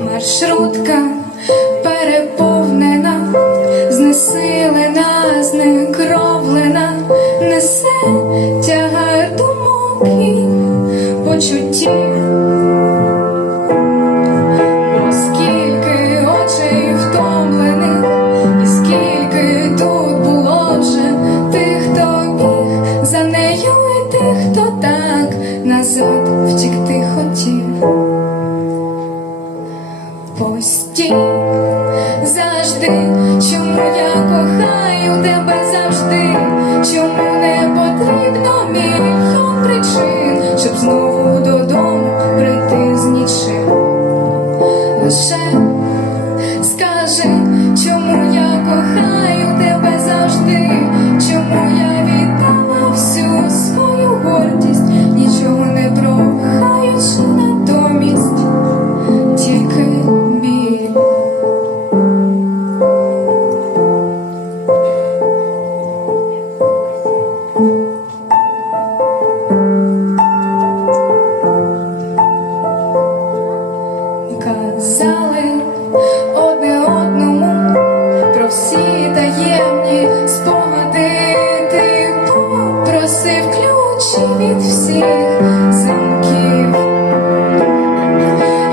Маршрутка переповнена, знесилена, знекровлена, несе тягар думок і почуттів. Нею, і тих, хто так назад втікти хотів. Постій завжди, чому я кохаю тебе завжди, чому не потрібно мільйон причин, щоб знову додому прийти з нічим. Лише скажи, чому я Казали одне одному про всі таємні спогади. Ти попросив ключі від всіх замків,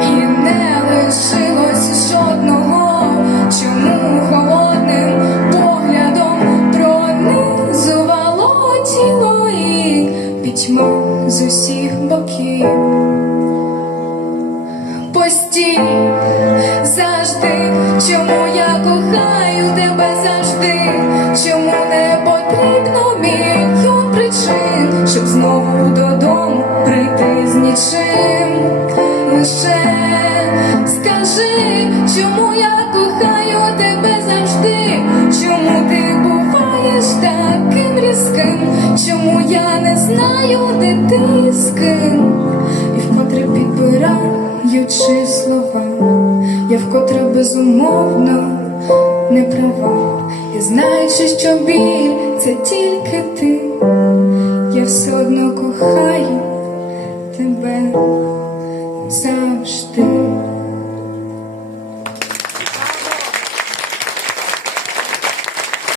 і не лишилось жодного, чому холодним поглядом пронизувало тіло і з усіх боків постій завжди, чому я кохаю тебе завжди, чому не потрібно мільйон причин, щоб знову додому прийти з нічим. Лише скажи, чому я кохаю тебе завжди, чому ти буваєш таким різким, чому я не знаю, де ти з ким, і вкотре підбираючи слова, я вкотре безумовно не права, і знаючи, що біль це тільки ти, я все одно кохаю тебе завжди.